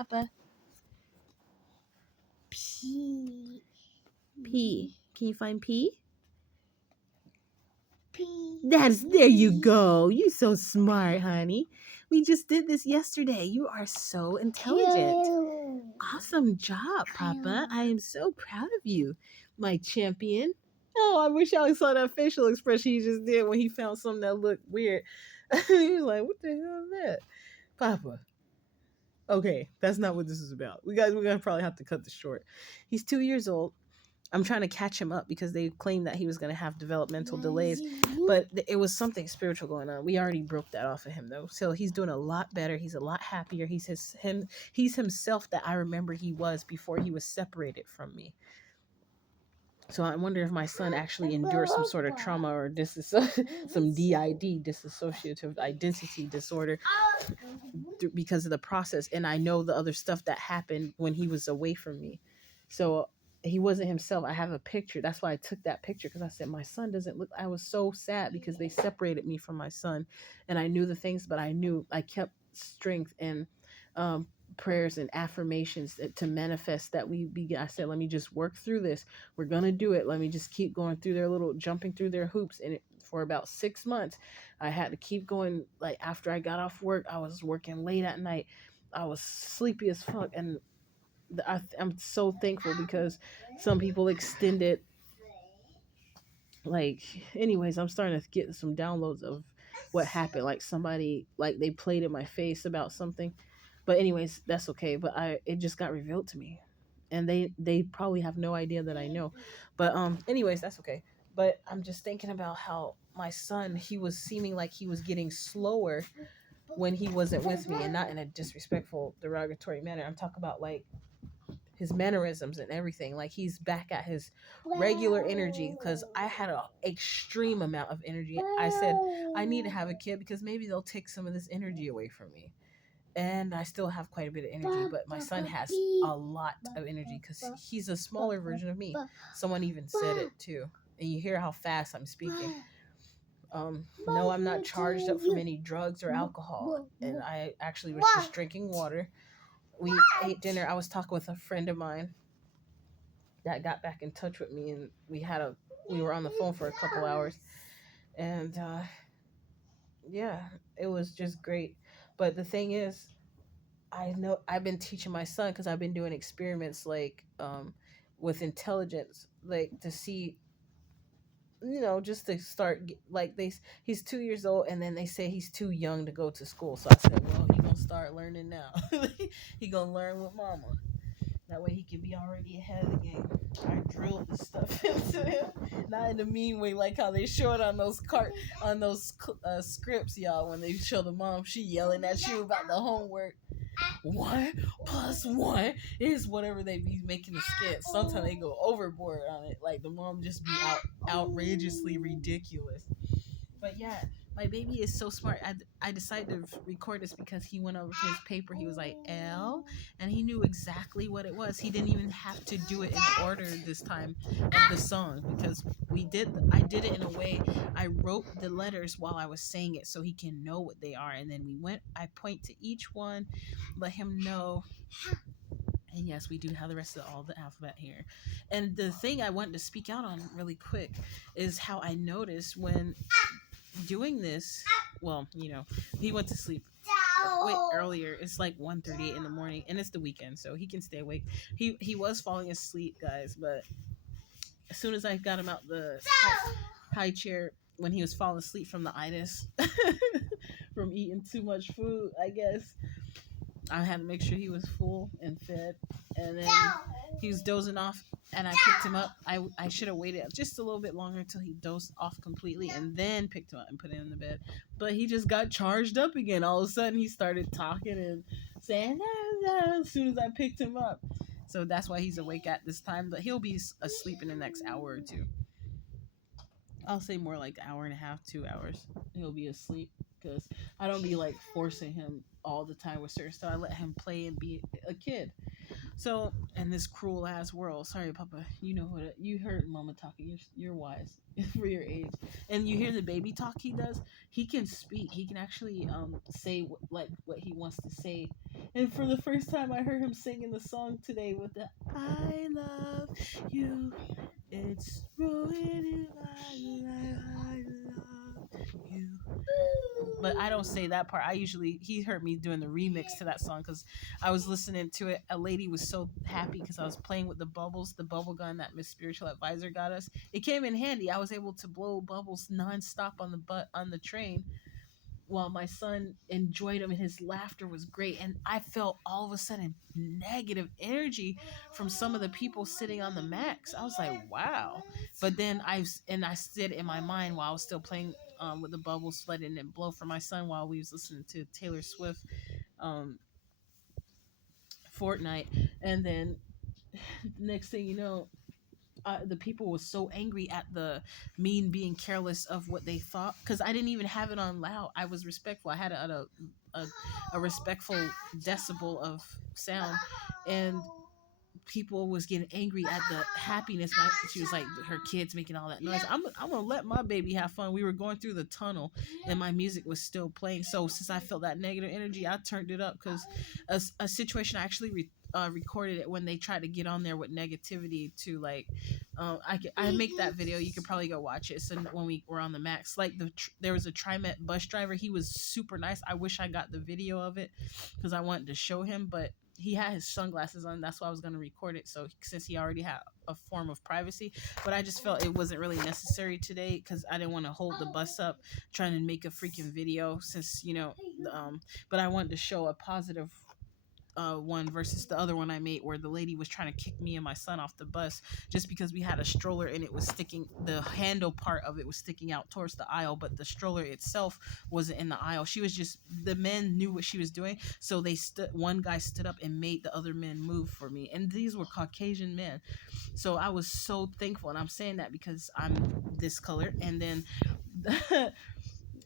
Papa? P. P. Can you find P? P. There you go. You so smart, honey. We just did this yesterday. You are so intelligent. Q. Awesome job, Papa. I am so proud of you, my champion. Oh, I wish y'all saw that facial expression he just did when he found something that looked weird. He was like, "What the hell is that, Papa?" Okay, that's not what this is about. We're gonna probably have to cut this short. He's 2 years old. I'm trying to catch him up because they claimed that he was going to have developmental delays, but it was something spiritual going on. We already broke that off of him though, so he's doing a lot better. He's a lot happier. He's himself that I remember he was before he was separated from me. So I wonder if my son actually endured some sort of trauma or some DID, dissociative identity disorder, because of the process. And I know the other stuff that happened when he was away from me. So he wasn't himself. I have a picture. That's why I took that picture, because I said my son doesn't look. I was so sad because they separated me from my son, and I knew the things, but I knew I kept strength and um, prayers and affirmations to manifest that we be. I said, let me just work through this. We're gonna do it. Let me just keep going through their little jumping through their hoops, and for about 6 months, I had to keep going. Like after I got off work, I was working late at night. I was sleepy as fuck, and I'm so thankful because some people extended. Like, anyways, I'm starting to get some downloads of what happened. Like somebody, like they played in my face about something, but anyways, that's okay. But it just got revealed to me, and they probably have no idea that I know. But anyways, that's okay. But I'm just thinking about how my son, he was seeming like he was getting slower when he wasn't with me, and not in a disrespectful, derogatory manner. I'm talking about like his mannerisms and everything. Like he's back at his regular energy, because I had an extreme amount of energy. I said I need to have a kid because maybe they'll take some of this energy away from me. And I still have quite a bit of energy, but my son has a lot of energy because he's a smaller version of me. Someone even said it too. And you hear how fast I'm speaking. No, I'm not charged up from any drugs or alcohol, and I actually was just drinking water. We ate dinner. I was talking with a friend of mine that got back in touch with me, and we were on the phone for a couple hours, and yeah, it was just great. But the thing is, I know I've been teaching my son, because I've been doing experiments like with intelligence, like to see, just to start like he's 2 years old, and then they say he's too young to go to school. So I said, well, he gonna start learning now. He gonna learn with mama. That way he can be already ahead of the game. I drilled this stuff into him, not in a mean way, like how they show it on those scripts, y'all. When they show the mom, she yelling at you about the homework. 1 + 1 is whatever they be making the skit. Sometimes they go overboard on it, like the mom just be outrageously ridiculous. But yeah, my baby is so smart. I decided to record this because he went over to his paper. He was like L, and he knew exactly what it was. He didn't even have to do it in order this time of the song, because I did it in a way. I wrote the letters while I was saying it so he can know what they are, and then I point to each one, let him know. And yes, we do have the rest of all the alphabet here. And the thing I wanted to speak out on really quick is how I noticed when doing this. Well, he went to sleep way earlier. It's like 1:38 in the morning, and it's the weekend, so he can stay awake. He was falling asleep, guys, but as soon as I got him out the high chair, when he was falling asleep from the itis, from eating too much food, I guess, I had to make sure he was full and fed, and then he was dozing off, and I picked him up. I should have waited just a little bit longer until he dozed off completely, and then picked him up and put him in the bed. But he just got charged up again. All of a sudden, he started talking and saying, as soon as I picked him up. So that's why he's awake at this time, but he'll be asleep in the next hour or two. I'll say more like an hour and a half, 2 hours. He'll be asleep, because I don't be like forcing him all the time with certain stuff. I let him play and be a kid. So, in this cruel ass world, sorry, Papa, you know what? You heard Mama talking. You're wise for your age, and you hear the baby talk. He does. He can speak. He can actually say like what he wants to say. And for the first time, I heard him singing the song today with the "I love you." It's ruining my life. I love you. But I don't say that part. I usually he heard me doing the remix to that song because I was listening to it. A lady was so happy because I was playing with the bubbles, the bubble gun that Miss Spiritual Advisor got us. It came in handy. I was able to blow bubbles nonstop on the on the train while my son enjoyed him and his laughter was great. And I felt all of a sudden negative energy from some of the people sitting on the max. I was like, wow. But then I stood in my mind while I was still playing with the bubbles, letting it blow for my son while we was listening to Taylor Swift um, Fortnite. And then next thing you know, the people was so angry at the mean being careless of what they thought because I didn't even have it on loud. I was respectful. I had it at a, a respectful decibel of sound, and people was getting angry at the happiness. She was like, her kids making all that noise. I'm gonna let my baby have fun. We were going through the tunnel, and my music was still playing. So since I felt that negative energy, I turned it up because a situation I actually recorded it when they tried to get on there with negativity to like I make that video. You could probably go watch it. So when we were on the max, like there was a TriMet bus driver. He was super nice. I wish I got the video of it because I wanted to show him, but he had his sunglasses on. That's why I was going to record it. So since he already had a form of privacy, but I just felt it wasn't really necessary today because I didn't want to hold the bus up trying to make a freaking video since, but I wanted to show a positive one versus the other one I made where the lady was trying to kick me and my son off the bus just because we had a stroller and it was sticking, the handle part of it was sticking out towards the aisle, but the stroller itself wasn't in the aisle. She was just, the men knew what she was doing, so they stood, one guy stood up and made the other men move for me, and these were Caucasian men. So I was so thankful, and I'm saying that because I'm this color, and then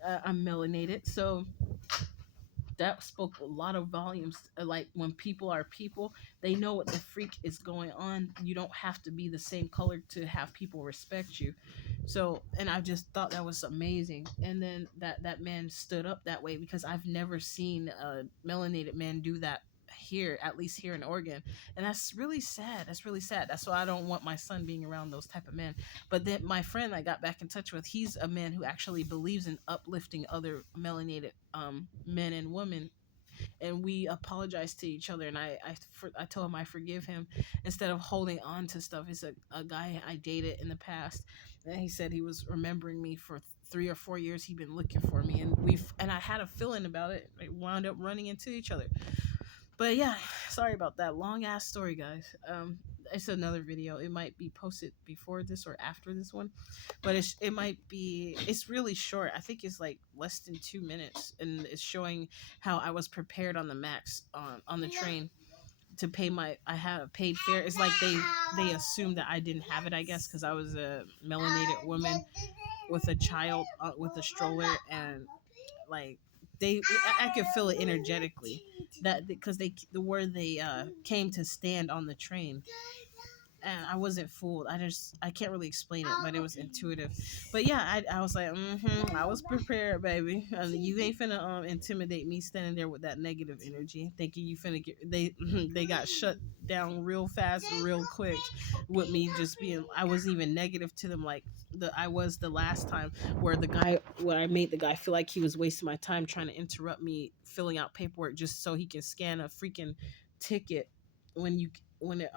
I'm melanated, so that spoke a lot of volumes. Like when people are people, they know what the freak is going on. You don't have to be the same color to have people respect you. So, and I just thought that was amazing. And then that man stood up that way because I've never seen a melanated man do that here, at least here in Oregon. And that's really sad. That's really sad. That's why I don't want my son being around those type of men. But then my friend I got back in touch with, he's a man who actually believes in uplifting other melanated men and women, and we apologized to each other, and I told him I forgive him instead of holding on to stuff. It's a guy I dated in the past, and he said he was remembering me for 3 or 4 years. He'd been looking for me, and I had a feeling about it. We wound up running into each other. But yeah, sorry about that long ass story, guys. It's another video. It might be posted before this or after this one, but it's really short. I think it's like less than 2 minutes, and it's showing how I was prepared on the max on the train to pay my, I had a paid fare. It's like they assumed that I didn't have it, I guess, because I was a melanated woman with a child with a stroller, and like I could feel it energetically that because they the where they came to stand on the train, and I wasn't fooled. I can't really explain it, but it was intuitive. But yeah, I was like, I was prepared, baby. You ain't finna intimidate me standing there with that negative energy, thinking you finna get they got shut down real fast, real quick, with me just being. I wasn't even negative to them like I was the last time where I made the guy feel like he was wasting my time trying to interrupt me filling out paperwork just so he can scan a freaking ticket when it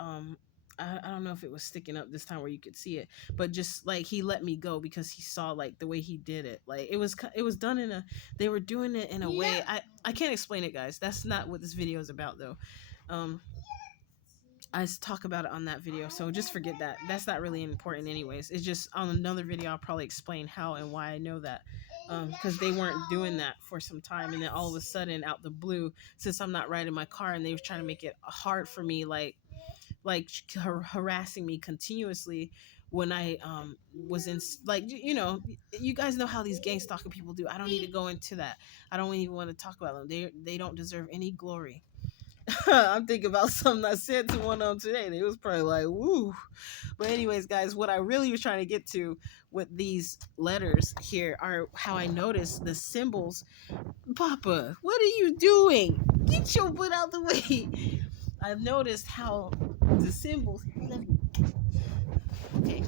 I don't know if it was sticking up this time where you could see it, but just like he let me go because he saw like the way he did it. Like it was done in a, they were doing it in a way I can't explain it, guys. That's not what this video is about though. Um, I talk about it on that video, so just forget that. That's not really important, anyways. It's just on another video I'll probably explain how and why I know that. Because they weren't doing that for some time, and then all of a sudden, out the blue, since I'm not riding my car, and they were trying to make it hard for me, like harassing me continuously when I was in, like, you guys know how these gang stalking people do. I don't need to go into that. I don't even want to talk about them. They don't deserve any glory. I'm thinking about something I said to one of them today. They was probably like, "Woo." But anyways, guys, what I really was trying to get to with these letters here are how I noticed the symbols. Papa, what are you doing? Get your butt out the way. I've noticed how the symbols. I love you. Okay.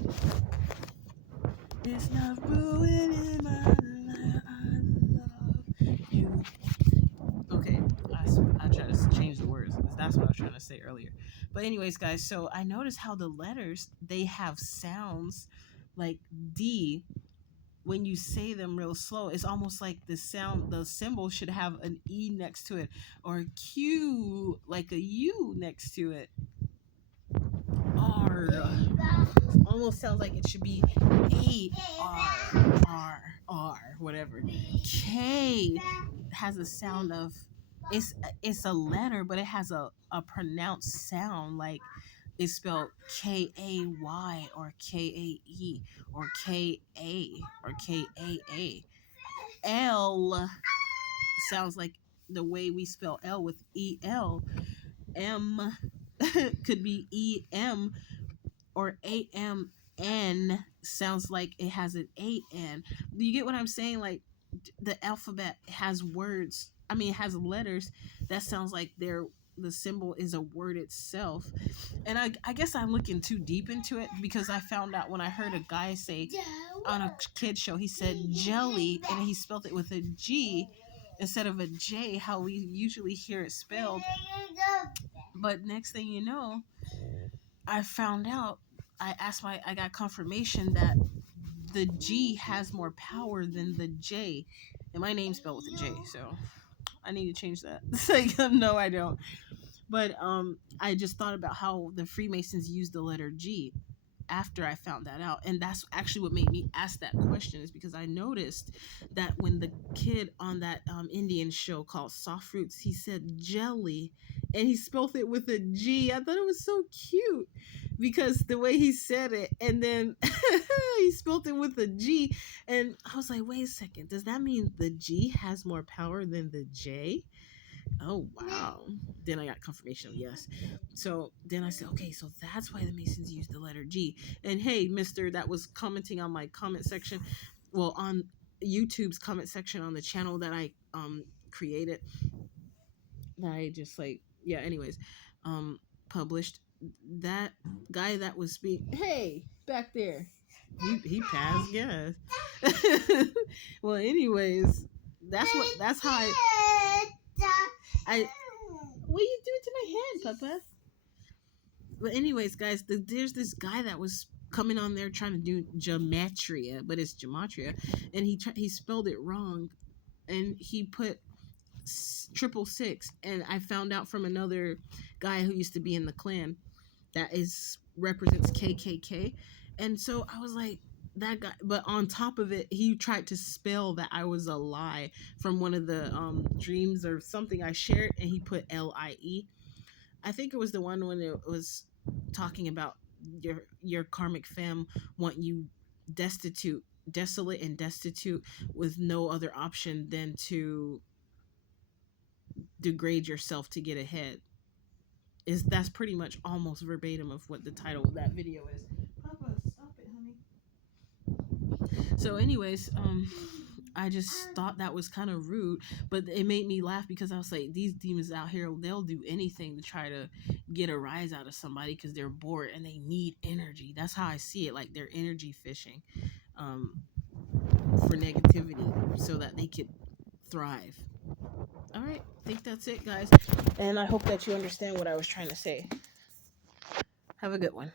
It's not ruining my life. I love you. Okay, I try to change the words. That's what I was trying to say earlier. But anyways, guys, so I noticed how the letters they have sounds like D when you say them real slow. It's almost like the symbol should have an E next to it, or Q like a U next to it. R almost sounds like it should be A R whatever. K has a sound of it's a letter, but it has a pronounced sound like it's spelled Kay or Kae or Ka or Kaa. L sounds like the way we spell L with EL. M could be EM or AMN sounds like it has an AN. Do you get what I'm saying? Like the alphabet has words. I mean, it has letters that sounds like the symbol is a word itself. And I guess I'm looking too deep into it because I found out when I heard a guy say on a kid show, he said jelly and he spelled it with a G instead of a J, how we usually hear it spelled. But next thing you know, I found out, I got confirmation that the G has more power than the J. And my name's spelled with a J, so I need to change that. It's like, no, I don't. But I just thought about how the Freemasons use the letter G after I found that out. And that's actually what made me ask that question, is because I noticed that when the kid on that Indian show called Soft Fruits, he said jelly and he spelled it with a G. I thought it was so cute because the way he said it, and then he spelled it with a G. And I was like, wait a second, does that mean the G has more power than the J? Oh wow. Then I got confirmation of yes. So then I said, okay, so that's why the Masons use the letter G. And hey, mister that was commenting on my comment section, well, on YouTube's comment section on the channel that I created, that I just like, yeah, anyways, published, that guy that was hey, back there. He passed gas. Well, anyways, that's how I what are you doing to my hand, Papa? But anyways, guys, there's this guy that was coming on there trying to do gematria, but it's gematria, and he spelled it wrong, and he put 666, and I found out from another guy who used to be in the Klan that is represents KKK, and so I was like, that guy. But on top of it, he tried to spell that I was a lie from one of the dreams or something I shared, and he put LIE. I think it was the one when it was talking about your karmic fam want you desolate and destitute with no other option than to degrade yourself to get ahead. Is That's pretty much almost verbatim of what the title of that video is. Papa, stop it, honey. So anyways, I just thought that was kind of rude, but it made me laugh because I was like, these demons out here, they'll do anything to try to get a rise out of somebody because they're bored and they need energy. That's how I see it, like they're energy fishing for negativity so that they could thrive. All right, I think that's it, guys. And I hope that you understand what I was trying to say. Have a good one.